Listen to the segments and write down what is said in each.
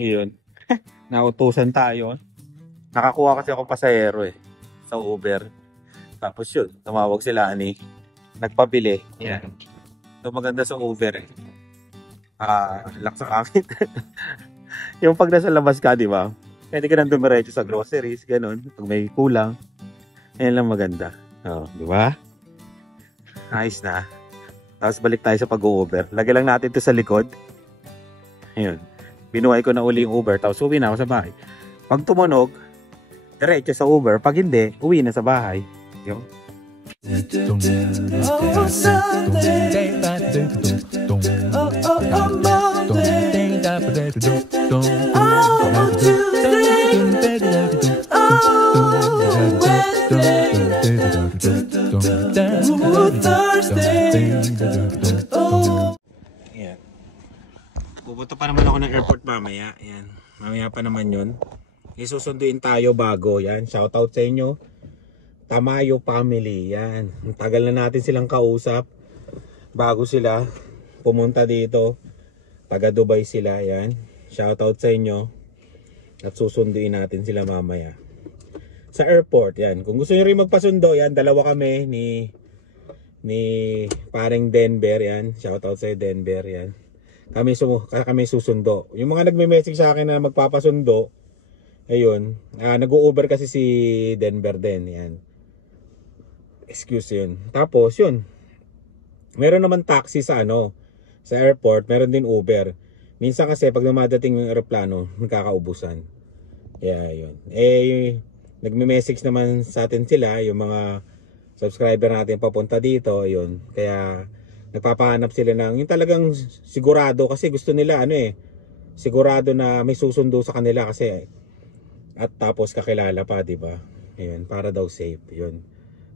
Yun. Nautusan tayo. Nakakuha kasi ako pasahero eh. Sa Uber. Tapos yun, tumawag sila ni nagpabili. Yan. So maganda sa Uber eh. Lock sa amin. Yung pag nasa labas ka, di ba? Pwede ka nang dumiretso sa groceries, ganun. Pag may kulang. Yan lang maganda. Di ba? Nice na. Tapos balik tayo sa pag-Uber. Lagay lang natin ito sa likod. Ayun. Binuhay ko na uli yung Uber. Tapos uwi na ako sa bahay. Pag tumunog, diretso sa Uber. Pag hindi, uwi na sa bahay. Yun. Ayan. Pupunta pa naman ako ng airport mamaya. Ayan. Mamaya pa naman yun. Isusunduin tayo bago. Yan. Shoutout sa inyo. Tamayo family. Yan. Tagal na natin silang kausap. Bago sila pumunta dito. Taga Dubai sila. Yan. Shoutout sa inyo. At susunduin natin sila mamaya. Sa airport. Yan. Kung gusto nyo rin magpasundo. Yan. Dalawa kami ni paring Denver. Yan. Shoutout sa Denver. Yan. Kami susundo. Yung mga nagme-message sa akin na magpapasundo. Ayun. Nag-u-Uber kasi si Denver din. Yan. Excuse yun. Tapos yun. Meron naman taxi sa sa airport. Meron din Uber. Minsan kasi pag dumadating yung aeroplano, nagkakaubusan. Kaya yun. Nagme-message naman sa atin sila. Yung mga subscriber natin papunta dito. Yun. Kaya nagpapahanap sila ng yung talagang sigurado. Kasi gusto nila sigurado na may susundo sa kanila kasi at tapos kakilala pa, di ba? Ayun, para daw safe. Yun.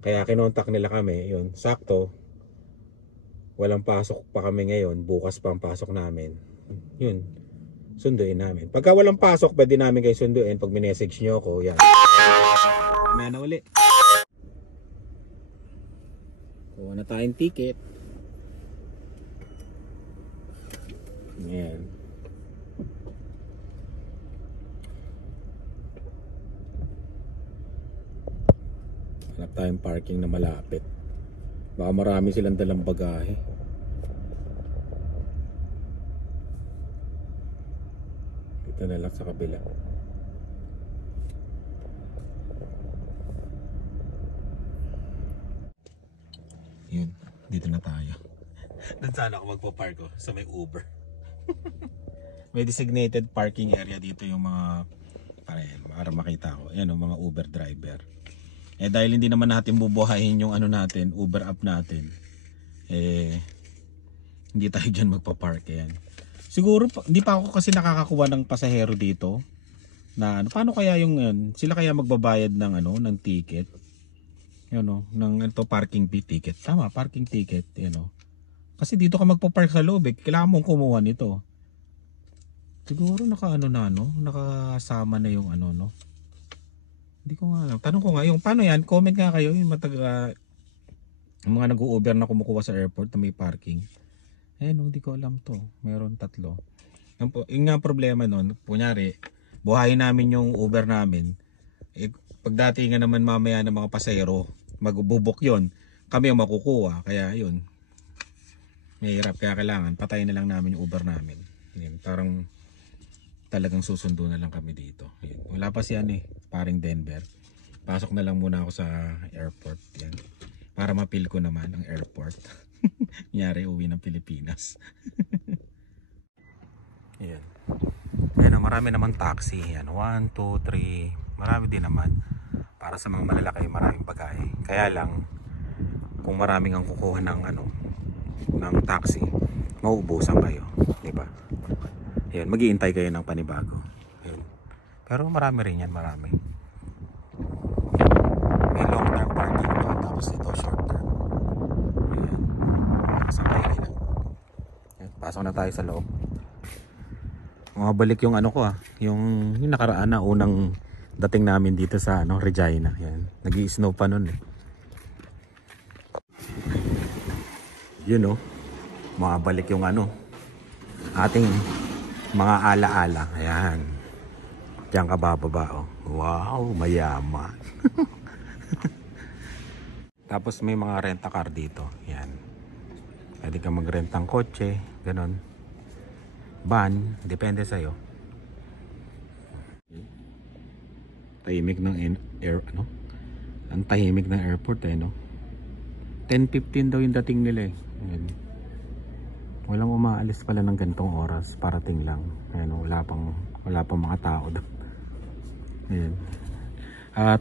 Kaya kinontak nila kami, yun, sakto. Walang pasok pa kami ngayon, bukas pa ang pasok namin. Yun, sunduin namin. Pagka walang pasok, pwede namin kayo sunduin pag minessage nyo ako, yan. Mamaya na uli. Kuha na tayong ticket. Yan. Hanap tayong parking na malapit. Baka marami silang dalang bagahe. Dito na lang sa kabila. Yun, dito na tayo. Doon sana ako magpa-park sa may Uber. May designated parking area dito yung mga para makita ko. Yan mga Uber driver. Dahil hindi naman natin bubuhayin yung natin, Uber app natin. Hindi tayo dyan magpa-park. Yan. Siguro hindi pa ako kasi nakakakuha ng pasahero dito. Na paano kaya yung sila kaya magbabayad ng ng ticket? Ng parking fee ticket. Tama, parking ticket, Kasi dito ka magpa-park sa loob, kailangan mong kumuha nito. Siguro nakasama na yung Hindi ko nga alam. Tanong ko nga, paano yan? Comment nga kayo, yung mga nag-u-Uber na kumukuha sa airport na may parking. Hindi ko alam to. Meron 3. Yung nga problema nun, kunyari, buhayin namin yung Uber namin. Pagdating nga naman mamaya ng mga pasahero, magbubuk yon, kami ang makukuha. Kaya yun, mahirap. Kaya kailangan, patayin na lang namin yung Uber namin. Yun, parang talagang susundo na lang kami dito. Yun. Wala pa paring Denver. Pasok na lang muna ako sa airport. Yan. Para mapil ko naman ang airport. Kunyari uwi ng Pilipinas. Ayan. Ayan, marami naman taxi. Yan. 1, 2, 3. Marami din naman. Para sa mga malalaki, maraming bagahe. Kaya lang, kung maraming ang kukuha ng taxi, mauubusan kayo. Diba? Ayan, mag-iintay kayo ng panibago. Ayan. Pero marami rin yan, marami. May long term parking pa, tapos ito short term. Ayan. Sabay na. Ayan, pasok na tayo sa loob. Mabalik yung yung nakaraan na unang dating namin dito sa Regina. Ayan. Nag-i-snow pa nun Yun mabalik yung ating Mga ala-ala. Ayan. Diyan ka bababa, oh. Wow, mayaman. Tapos may mga rent-a-car dito. Yan. Pwede ka mag-rent ng kotse. Ganon. Van. Depende sa'yo. Tahimik ng ano? Ang tahimik ng airport eh, no? 10:15 daw yung dating nila eh. Ayan. Walang umaalis pala ng gantong oras. Parating lang. Ayan, wala pang mga tao doon. Ayan.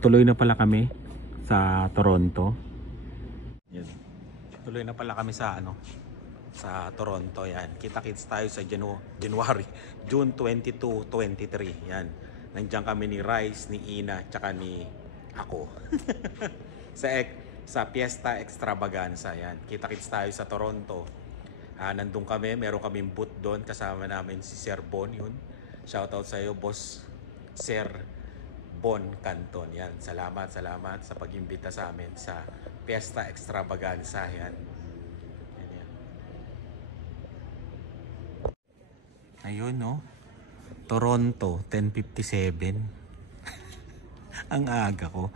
Tuloy na pala kami sa Toronto. Ayan. Tuloy na pala kami sa sa Toronto. Yan. Kita-kits tayo sa June 22, 23. Yan. Nandiyan kami ni Rice, ni Ina, tsaka ni ako. sa Fiesta Extravaganza. Yan. Kita-kits tayo sa Toronto. Nandun kami. Meron kaming booth doon. Kasama namin si Sir Bon. Yun. Shoutout sa iyo, Boss Sir Bon Canton. Yan. Salamat sa pag-imbita sa amin sa Fiesta Extravaganza. Yan. Ayun, no? Toronto, 10:57. Ang aga ko.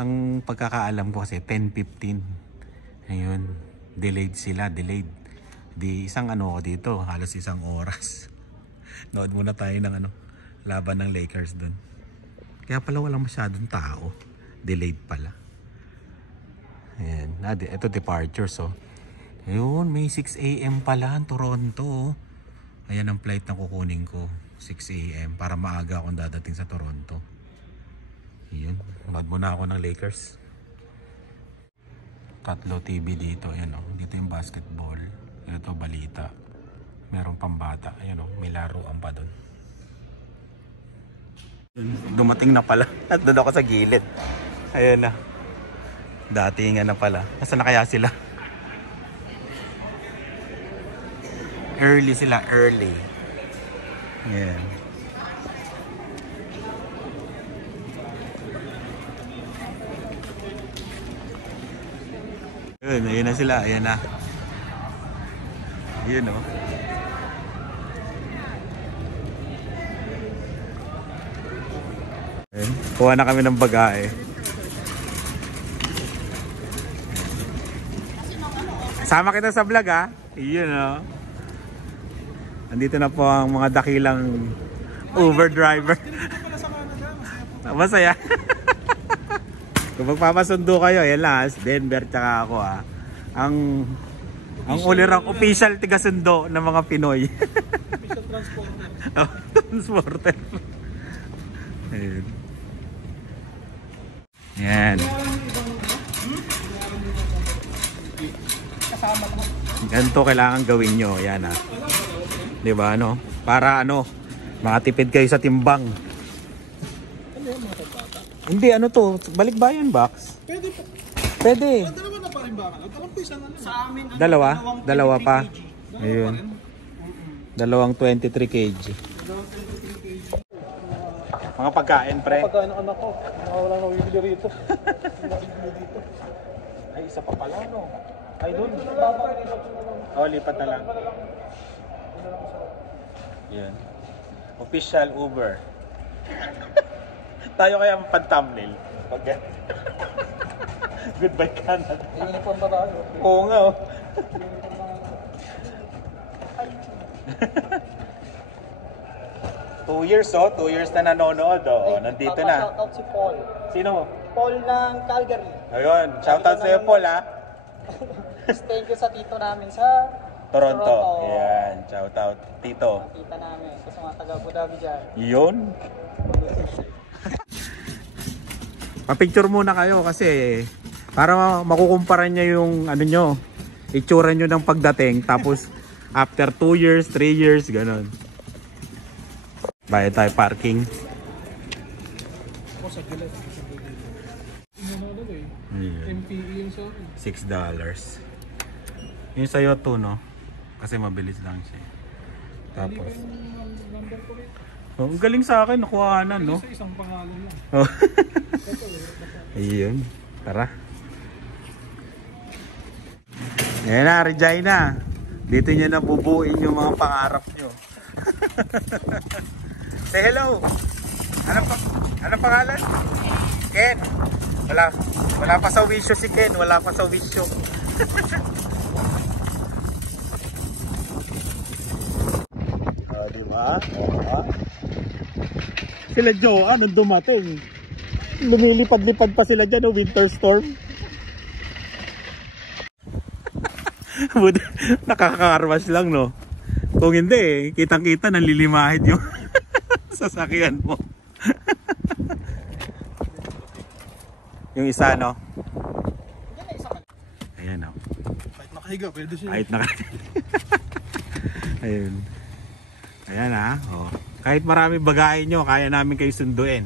Ang pagkakaalam ko kasi 10:15. Ayun, delayed sila, delayed. Di isang ko dito, halos isang oras. Nood muna tayo ng laban ng Lakers doon. Kaya pala walang masyadong tao. Delayed pala. Ayan, ito departures, oh. Ayun, may 6 AM pala ang Toronto. Ayan ang flight na kukunin ko, 6 AM para maaga akong dadating sa Toronto. Yun, mad muna ako ng Lakers. Tatlo TV dito, ayan o. Dito yung basketball. Ito balita. Meron pang bata. Ayan o, may laruan pa doon. Dumating na pala. At doon ako sa gilid. Ayan na. Datingan na pala. Nasaan na kaya sila? Early sila, early. Yan. Ayun na sila, ayan na. Yun o. Kuha na kami ng bagahe. Sama kita sa vlog, ha. Yun o. Andito na po ang mga dakilang Uber driver. Masaya. Kung magpapasundo kayo, yan lang, Denver tsaka ako, ha. Ang ulirang official tiga-sundo ng mga Pinoy. Official transporter. Transporter. Ayan. Yan. Ganito kailangan gawin nyo. Yan, ha. Diba, ano? Para makatipid kayo sa timbang. Ano yan, mga bata? Hindi, ano to? Balikbayan box? Pwede po. Pwede. Dalawa na pa rin ba? Alam ko isa na lang. Sa amin, Dalawa pa. Ayun. Dalawang 23 kg. Mga pagkain, pre. Pagkain ng anak ko. Wala nang bibili rito. Ay, isa pa pala, no? Ay, doon. Lipat na lang. Yan. Official Uber. Tayo kaya pag-thumbnail. Goodbye Canada. Uniform ba tayo? Oo nga, oh. 2 years, oh. 2 years na nanonood, oh. Nandito na. Shoutout si Paul. Sino? Paul ng Calgary. Ayun. Shoutout sa'yo, Paul, ha. Thank you sa tito namin sa Toronto. Ayan. Shoutout, Tito. Tita namin. Kasi mga taga Abu Dhabi dyan. Yun. Pa-picture muna kayo kasi para makukumpara niya yung nyo, itsura nyo ng pagdating tapos after 2 years, 3 years, ganon. Bayad tayo parking. Ako sa gilid. MPE yung sa akin. $6. Yung sa'yo 2, no? Kasi mabilis lang siya. Tapos Number ko rin. oh, ang galing sa akin, nakuhanan, no? Sa isang pangalan lang. Oh. Ayun, tara. Ayan na, Regina. Dito nyo na bubuin yung mga pangarap nyo. Say hello. Ano pangalan? Ken. Wala pa sa wisyo si Ken. Wala pa sa wisyo. Diba? Sila Joa, nung dumating, lumilipad-lipad pa sila dyan, no? Winter storm. Nakakakarwas lang, no? Kung hindi, kitang-kita, nalilimahid yung sasakyan mo. Yung isa, no? Ayan, no? Kahit nakahiga, pwede siya. Kahit nakahiga. Ayun. Ayan, ha? Oh. Kahit marami bagahe nyo, kaya namin kayo sunduin.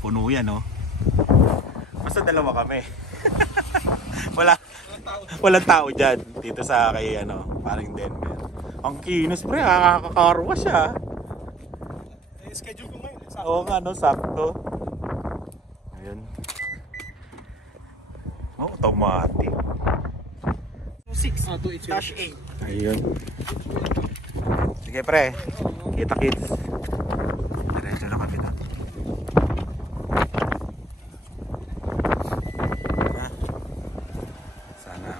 Puno yan, no? Basta dalawa kami. Walang tao dyan. Dito sa kay, parang Denver. Ang kinos, pre, nakakakarwa siya. Schedule ko ngayon. Oo nga, no? Sakto. Ayun. Oh, automatic. 6-8. Ayun. Sige, pre. Kita-kits. Diretso na kami doon. Sana.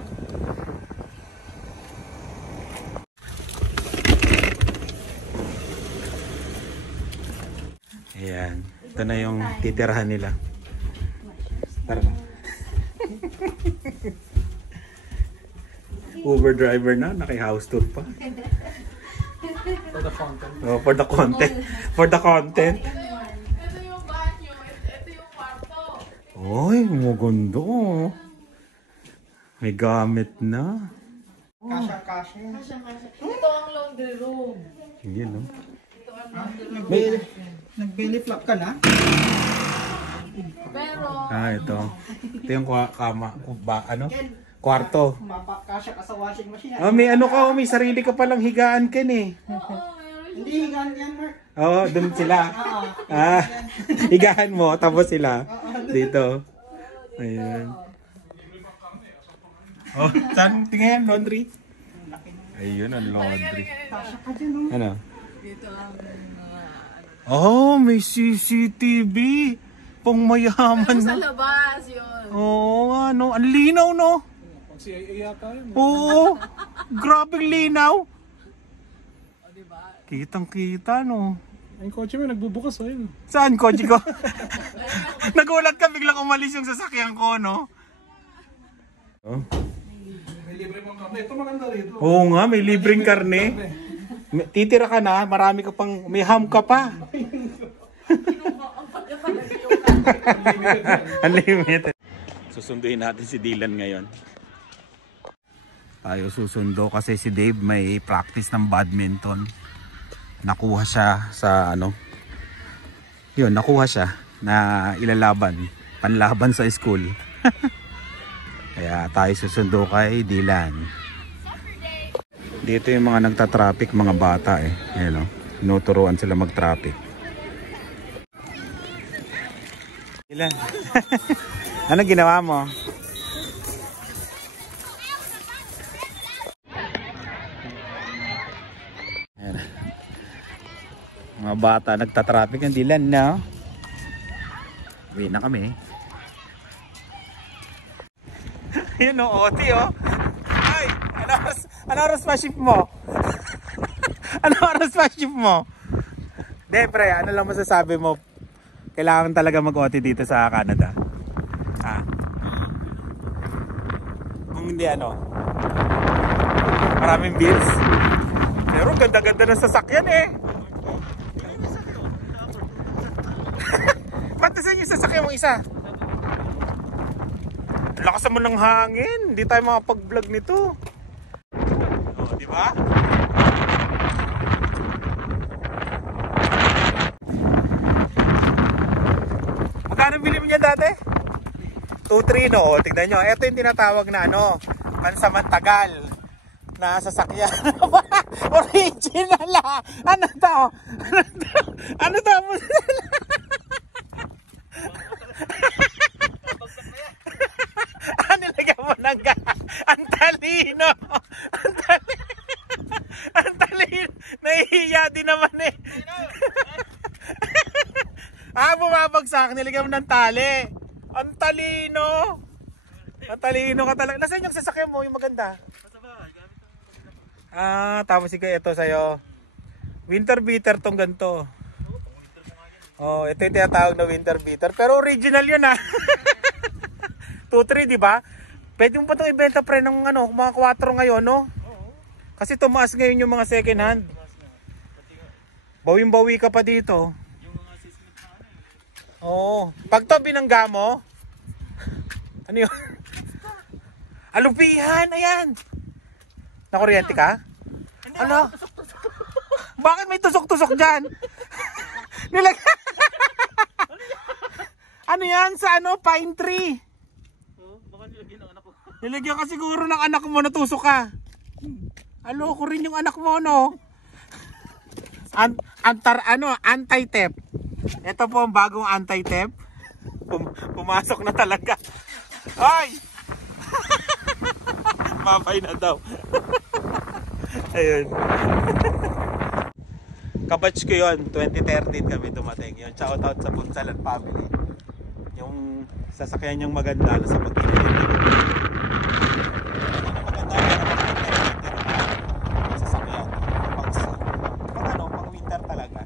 Ayan. Ito na yung titirahan nila. Tara na. Uber driver na. Naki-house tour pa. For the content. Oh, for the content. For the content. Ito yung banyo, ito yung kwarto. Oy, maganda. Oh. May gamit na. Kasha. Ito ang laundry room. Hindi, no? Ito ang laundry room. Nag-belly flop ka na? Pero, Ito. Ito yung kwarto. Kasha ka sa washing machine. Oh, may may sarili ka palang higaan Ken eh. Hindi, higaan yan, Mark. Oo, doon sila. Higaan mo, tapos sila. Dito. Ayan. Oh, saan tingnan laundry? Ayun ang laundry. Ano? dito ang Oh, may CCTV. Pang mayaman sa na. labas yun. Oo, ang linaw, no? Pag CIA yata yun. Oo, grabing linaw. O, diba? Kitang-kita, no? Ang kotse mo nagbubukas, ayun. Saan, Koji ko? Nagulat ka, biglang umalis yung sasakyan ko, no? Oh. May libre pang kape. Ito maganda rito. Oo nga, may libreng karne. Titira ka na, marami ka pang, may ham ka pa. Unlimited. Susunduin natin si Dylan ngayon. Tayo susundo kasi si Dave may practice ng badminton. Nakuha siya sa yun, nakuha siya na ilalaban, panlaban sa school. Kaya tayo susundo kay Dylan. Dito yung mga nagta-traffic, mga bata eh. Ayan, tinuturuan sila mag-traffic. Dylan. Anong ginawa mo? Ayan. Mga bata nagta-traffic ng Dylan, no? Uwi na kami. Yun o, OT o. Ay, ano oras pa shift mo? Ano oras pa shift mo? De, pre, ano lang masasabi mo? Kailangan talaga mag-OT dito sa Canada. Kung hindi maraming bills. Pero ganda-ganda ng sasakyan eh. Patasin yung sasakyan mo isa. Lakas naman ng hangin. Hindi tayo makapag-vlog nito. Oh, di ba? Magkano bili mo niya dati? 2-3, no? O, tignan nyo. Ito yung tinatawag na pansamantagal na sasakyan. Original ah! Ano to? Ano to? Nilagyan mo ng ang talino. Ang talino. Nahihiya din naman eh. babagsak, nilagyan mo ng tali. Ang talino. Ang talino ka talaga. Nasaan yung sasakyan mo, yung maganda? Tapos sige, ito sa'yo. Winter beater tong ganito. Oh, ito yung tinatawag na winter beater. Pero original yun ha. 2-3, di ba? Pwede mo pa itong ibenta pre ng mga 4 ngayon, no? Kasi tumaas ngayon yung mga second hand. Bawing-bawi ka pa dito. Oo. Pag to binangga mo, ano yun? Alupihan, ayan. Nakuryente ka? Ano? Bakit may tusok-tusok dyan? Ano yan sa pine tree? Baka nilagyan ng anak ko. Nilagyan ka siguro ng anak mo, natusok ka. Ko rin yung anak mo, no? Anti-theft. Ito po ang bagong anti-theft. Pumasok na talaga. Ay! Mabay na daw. Ayun. Kabatch ko yun. 2013 kami dumating. Yun, shout out sa Bunsalan family. Yung sasakyan niyang maganda sa pagkinilig. Sasakyan. Pang winter talaga.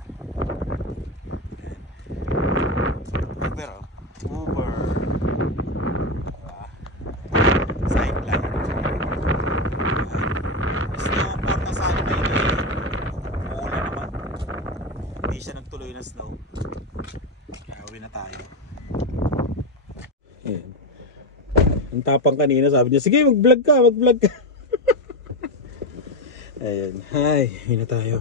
Pero, Uber. Sideline. Snowboard na sana na yun. Uulan naman. Hindi siya nagtuloy na snow. Kaya uwi na tayo. Ayan. Ang tapang kanina sabi niya, sige mag-vlog ka. Ayan. Hi, uwi na tayo.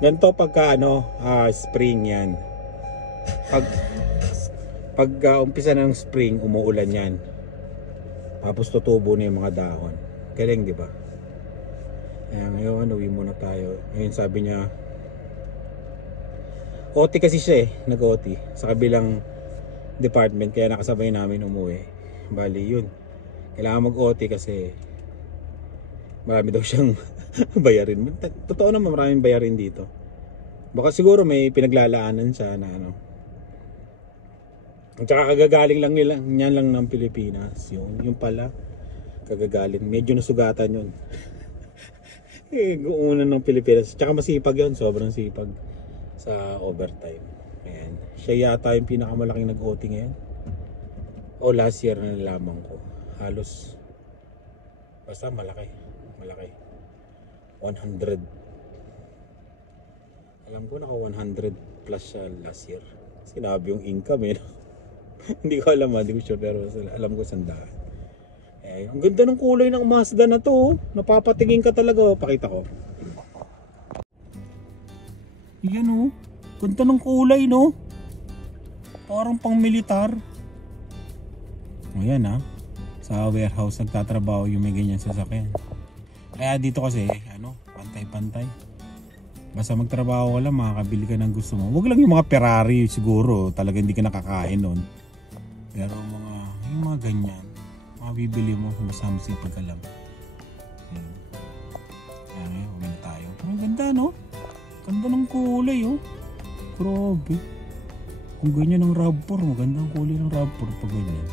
Ganito pagka spring yan. Pag umpisa ng spring, umuulan yan. Tapos tutubo na yung mga dahon. Galing, di ba? Ayan, ngayon, uwi muna tayo. Ngayon sabi niya, OT kasi siya nag-OT sa kabilang department, kaya nakasabay namin umuwi. Bali, yun. Kailangan mag-OT kasi marami daw siyang bayarin. Totoo naman, maraming bayarin dito. Baka siguro may pinaglalaanan siya na At saka kagagaling lang niya lang ng Pilipinas. Yung pala, kagagaling. Medyo nasugatan yun. Guunan ng Pilipinas. Tsaka masipag yun, sobrang sipag sa overtime. Ayan. Siya yata yung pinakamalaking nag-OT ngayon. O last year na nalaman ko. Halos, basta malaki. 100. Alam ko naka 100 plus siya last year. Sinabi yung income Hindi ko alam, hindi ko sure, pero alam ko 100. Ang ganda ng kulay ng Mazda na to. Napapatingin ka talaga. Pakita ko. Yan ganda ng kulay, no? Parang pang militar. Ayan sa warehouse nagtatrabaho yung may ganyan sasakyan. Kaya dito kasi pantay-pantay. Basta magtrabaho ka lang, makakabili ka ng gusto mo. Huwag lang yung mga Ferrari siguro, talaga hindi ka nakakain nun. Pero yung mga ganyan, makabibili mo, masamsipag ka lang. Kaya ngayon, huwag na tayo. Pero ganda, no? Ganda ng kulay, Grabe. Kung ganyan ang RAV4, maganda ang kulay ng RAV4 pag ganyan.